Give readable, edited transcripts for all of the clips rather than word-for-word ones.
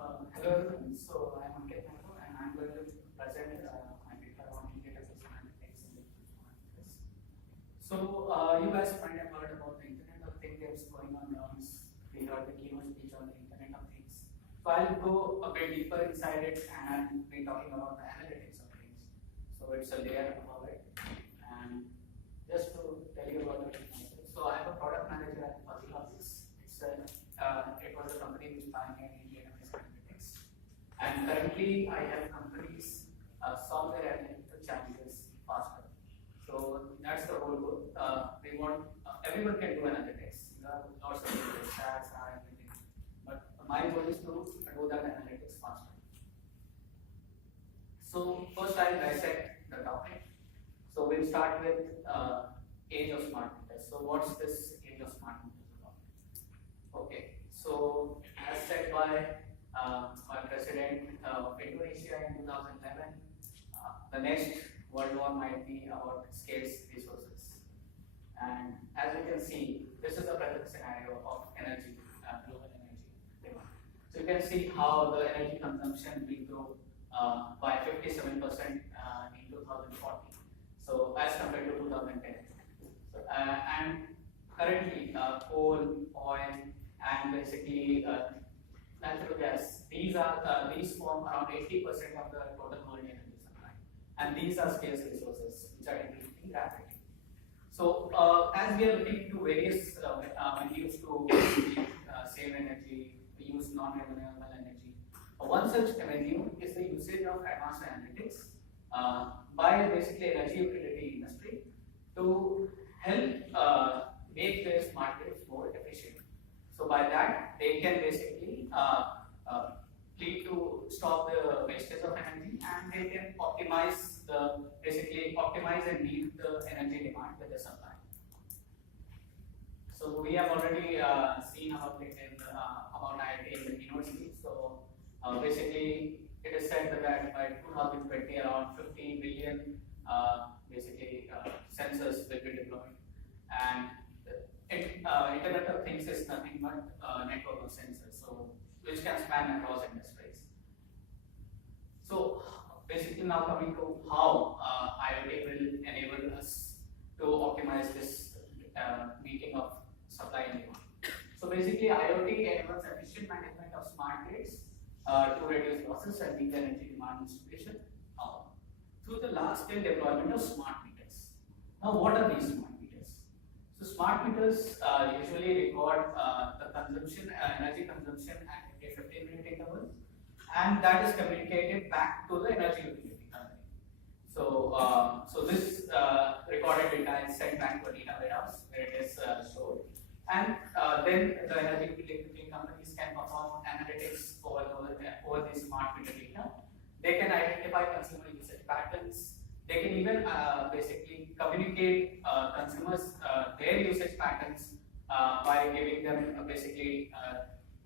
Hello everyone. So I'm Ankit Naidu and I'm going to present my paper on data analytics in this. So you guys might have heard about the Internet of Things going on rounds. We heard the keynote speech on the Internet of Things. So I'll go a bit deeper inside it and be talking about the analytics of things. So it's a layer above it. And just to tell you about it, so I'm a product manager at Fuzzy Office. It was a company which pioneered in database analytics. And currently, I have companies solve their analytical challenges faster. So that's the whole goal. We want everyone can do analytics. You have lots of data, stats, everything. But my goal is to do that analytics faster. So first, I'll dissect the topic. So we'll start with age of smart meters. So what's this age of smart meters about? Okay, so as said by our president of Indonesia in 2011, the next world war might be about scarce resources. And as you can see, this is the present scenario of energy, global energy demand. So you can see how the energy consumption will grow by 57% in 2040. So as compared to 2010. So, and currently, coal, oil, and basically natural gas. These form around 80% of the total world energy supply, and these are scarce resources which are increasing rapidly. So as we are looking to various venues to save energy, use non-renewable energy. One such avenue is the usage of advanced analytics by basically energy utility industry to help make their smart grids more efficient. So by that, they can basically lead to stop the wastage of energy, and they can optimize and meet the energy demand with the supply. So we have already seen about it about IoT in the keynote speech. So basically, it is said that by 2020, around 15 billion sensors will be deployed, and Internet of Things is nothing but a network of sensors, so which can span across industries. So basically, now coming to how IoT will enable us to optimize this meeting of supply and demand. So basically, IoT enables efficient management of smart grids to reduce losses and meet the energy demand distribution through the large-scale deployment of smart meters. Now, what are these smart meters? So, smart meters usually record the consumption, energy consumption at a 15-minute interval, and that is communicated back to the energy utility company. So this recorded data is sent back to a data warehouse where it is stored, and then the energy utility companies can perform analytics over the smart meter data. They can identify consumer usage patterns. They can even basically communicate consumers their usage patterns by giving them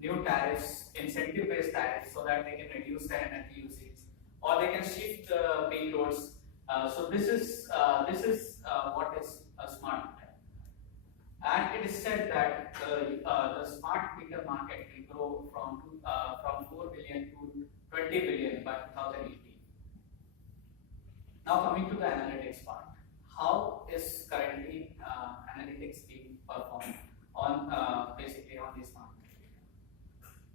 new tariffs, incentive-based tariffs, so that they can reduce their energy usage, or they can shift the peak loads. So this is what is a smart meter. And it is said that the smart meter market will grow from 4 billion to 20 billion by 2018. Now coming to the analytics part, how is currently analytics being performed on basically on this smart meter?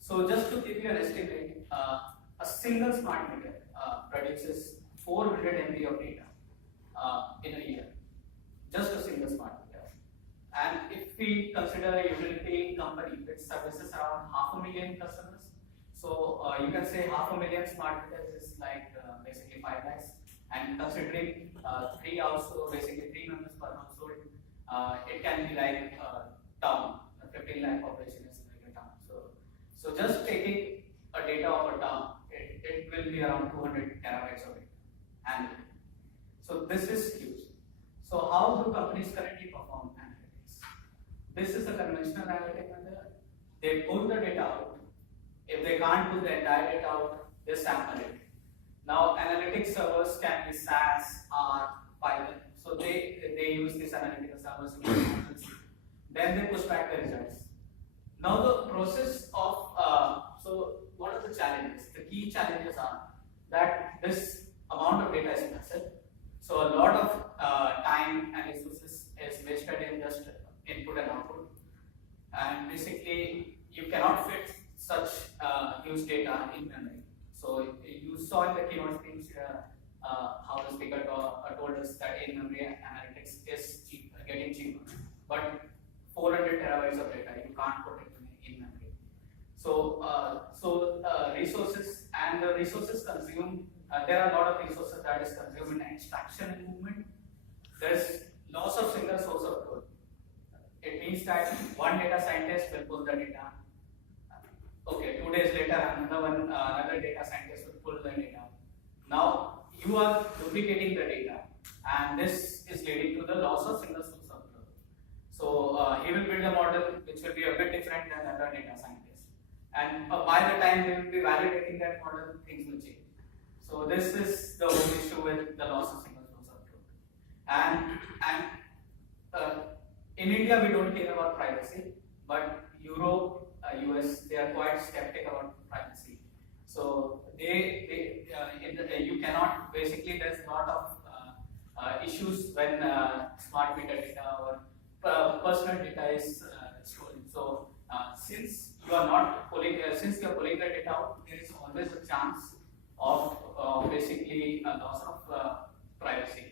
So just to give you an estimate, a single smart meter produces 400 MB of data in a year, just a single smart meter. And if we consider a utility company which services around 500,000 customers, so you can say 500,000 smart meters is like basically 5 lakhs. And considering 3 households, basically 3 members per household, it can be like a town. A 15 lakh population is like a town. So just taking a data of a town, it will be around 200 terabytes of data annually. So this is huge. So how do companies currently perform analytics? This is a conventional analytic method. They pull the data out. If they can't pull the entire data out, they sample it. Now, analytics servers can be SAS, R, Python. So they use these analytical servers. Then they push back the results. Now the process of what are the challenges? The key challenges are that this amount of data is massive. So a lot of time and resources is wasted in just input and output. And basically, you cannot fit such huge data in memory. So you saw in the keynote speech how the speaker told us that in-memory analytics is getting cheaper. But 400 terabytes of data, you can't put it in memory. So, resources and the resources consumed, there are a lot of resources that is consumed in extraction and movement. There's loss of single source of truth. It means that one data scientist will pull the data. Okay, 2 days later, another data scientist will pull the data. Now you are duplicating the data, and this is leading to the loss of single source of truth. So he will build a model which will be a bit different than other data scientists, and by the time they will be validating that model, things will change. So this is the whole issue with the loss of single source of truth. And in India, we don't care about privacy, but Europe, US, they are quite skeptic about privacy. So you cannot, basically there's a lot of issues when smart meter data or personal data is stolen. So since you are not pulling, since you are pulling the data out, there is always a chance of basically a loss of privacy.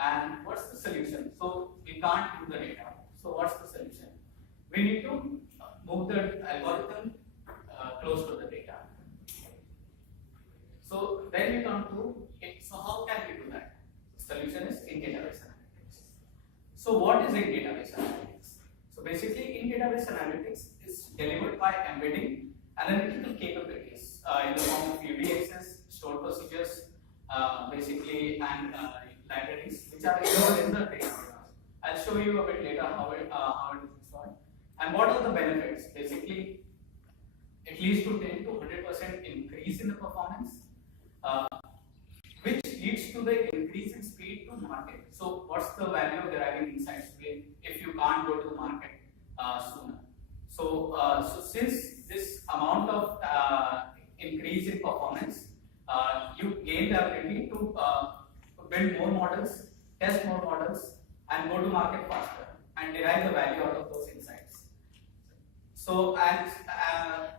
And what's the solution? So we can't move the data. So what's the solution? We need to move the algorithm close to the data. So then we come to it. So how can we do that? The solution is in database analytics. So what is in database analytics? So basically, in database analytics is delivered by embedding analytical capabilities in the form of UDXs, stored procedures, basically, and libraries which are installed in the data. I'll show you a bit later how it is installed. And what are the benefits? Basically, it leads to 10 to 100% increase in the performance, which leads to the increase in speed to market. So, what's the value of deriving insights if you can't go to the market sooner? So, since this amount of increase in performance, you gain the ability to build more models, test more models, and go to market faster and derive the value out of those insights. So, and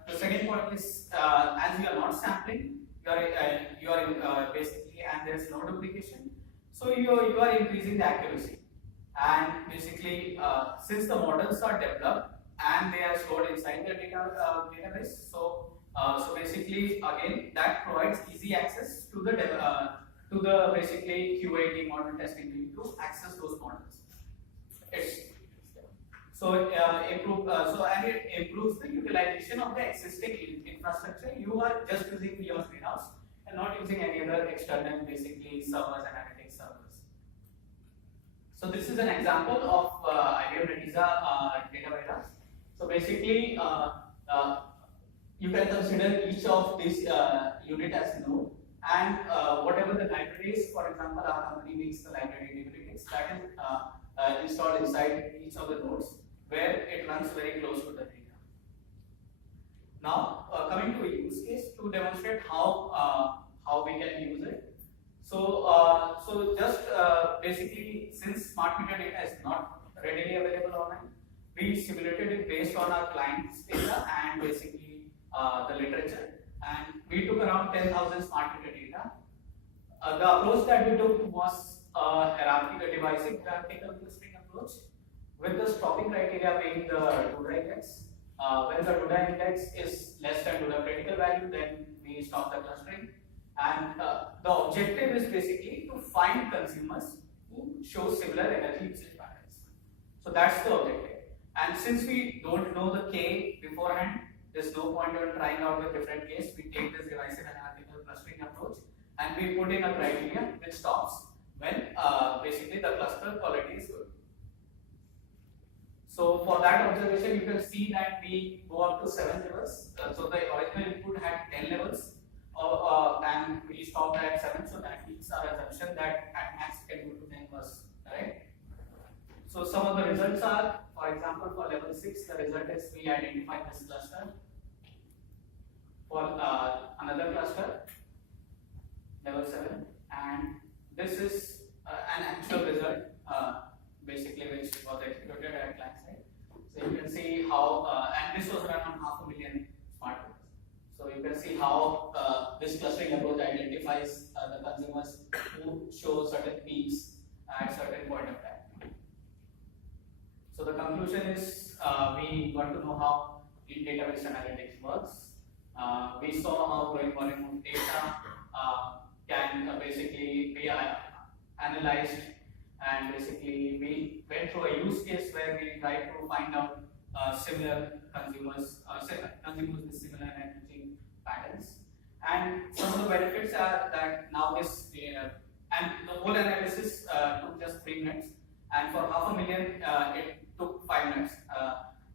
the second point is, as you are not sampling, you are basically, and there is no duplication. So you are increasing the accuracy, and basically, since the models are developed and they are stored inside the database, so basically, again, that provides easy access to the basically QA team, model testing team, to access those models. And it improves the utilization of the existing infrastructure. You are just using your greenhouse and not using any other external, basically, servers, analytics servers. So this is an example of IBM Netezza data warehouse. So basically, you can consider each of these unit as a node, and whatever the libraries, for example, our company makes the library DBLinux, that is installed inside each of the nodes, where it runs very close to the data. Now, coming to a use case to demonstrate how we can use it. So just basically, since smart meter data is not readily available online, we simulated it based on our client's data and basically the literature, and we took around 10,000 smart meter data. The approach that we took was hierarchical clustering approach, with the stopping criteria being the DUDA index. When the DUDA index is less than DUDA critical value, then we stop the clustering. And the objective is basically to find consumers who show similar energy usage patterns. So that's the objective. And since we don't know the K beforehand, there's no point in trying out with different Ks. We take this divisive analytical clustering approach and we put in a criteria which stops when basically the cluster quality is good. So for that observation, you can see that we go up to 7 levels. So the original input had 10 levels, and we stopped at 7. So that means our assumption that at max we can go to 10 was correct. So some of the results are, for example, for level 6, the result is we identified this cluster. for another cluster, level 7, and this is an actual result, basically which was executed at client side. So you can see how, and this was run on 500,000 smart devices. So you can see how this clustering approach identifies the consumers who show certain peaks at certain point of time. So the conclusion is we got to know how database analytics works. We saw how growing volume of data can basically be analyzed, and basically we went through a use case where we tried to find out similar consumers, consumers with similar energy patterns. And some of the benefits are that now this, and the whole analysis took just 3 minutes, and for 500,000 it took 5 minutes.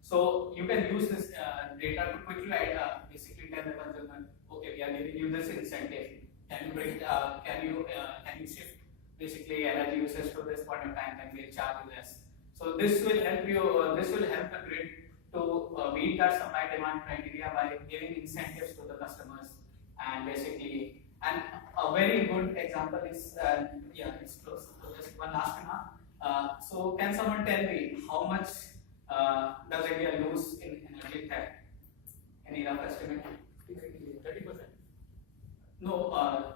So you can use this data to quickly basically tell the consumer, okay, we are giving you this incentive. Can you bring, can you shift basically energy usage to this point of time, and we'll charge you less. So this will help you. This will help the grid to meet that supply demand criteria by giving incentives to the customers, and basically, and a very good example is yeah, it's close. So just one last remark. So can someone tell me how much does India lose in energy theft? Any rough estimate? 30%. No,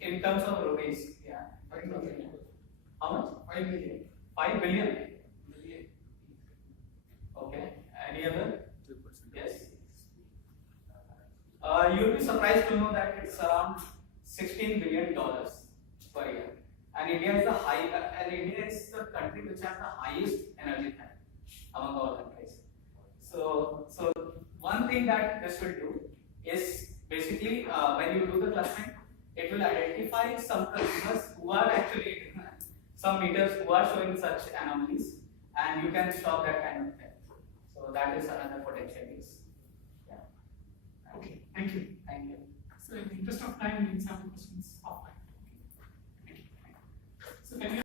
in terms of rupees, yeah. 5 million. How much? 5 million. 5 billion. Okay. Any other? 2%. Yes. You'll be surprised to know that it's around $16 billion per year, and India is the country which has the highest energy theft among all countries. So one thing that this will do is basically when you do the clustering, it will identify some consumers who are actually some meters who are showing such anomalies, and you can stop that kind of thing. So that is another potential use. Yeah. Okay, thank you. Thank you. So in the interest of time, we have questions offline. Thank you. So can you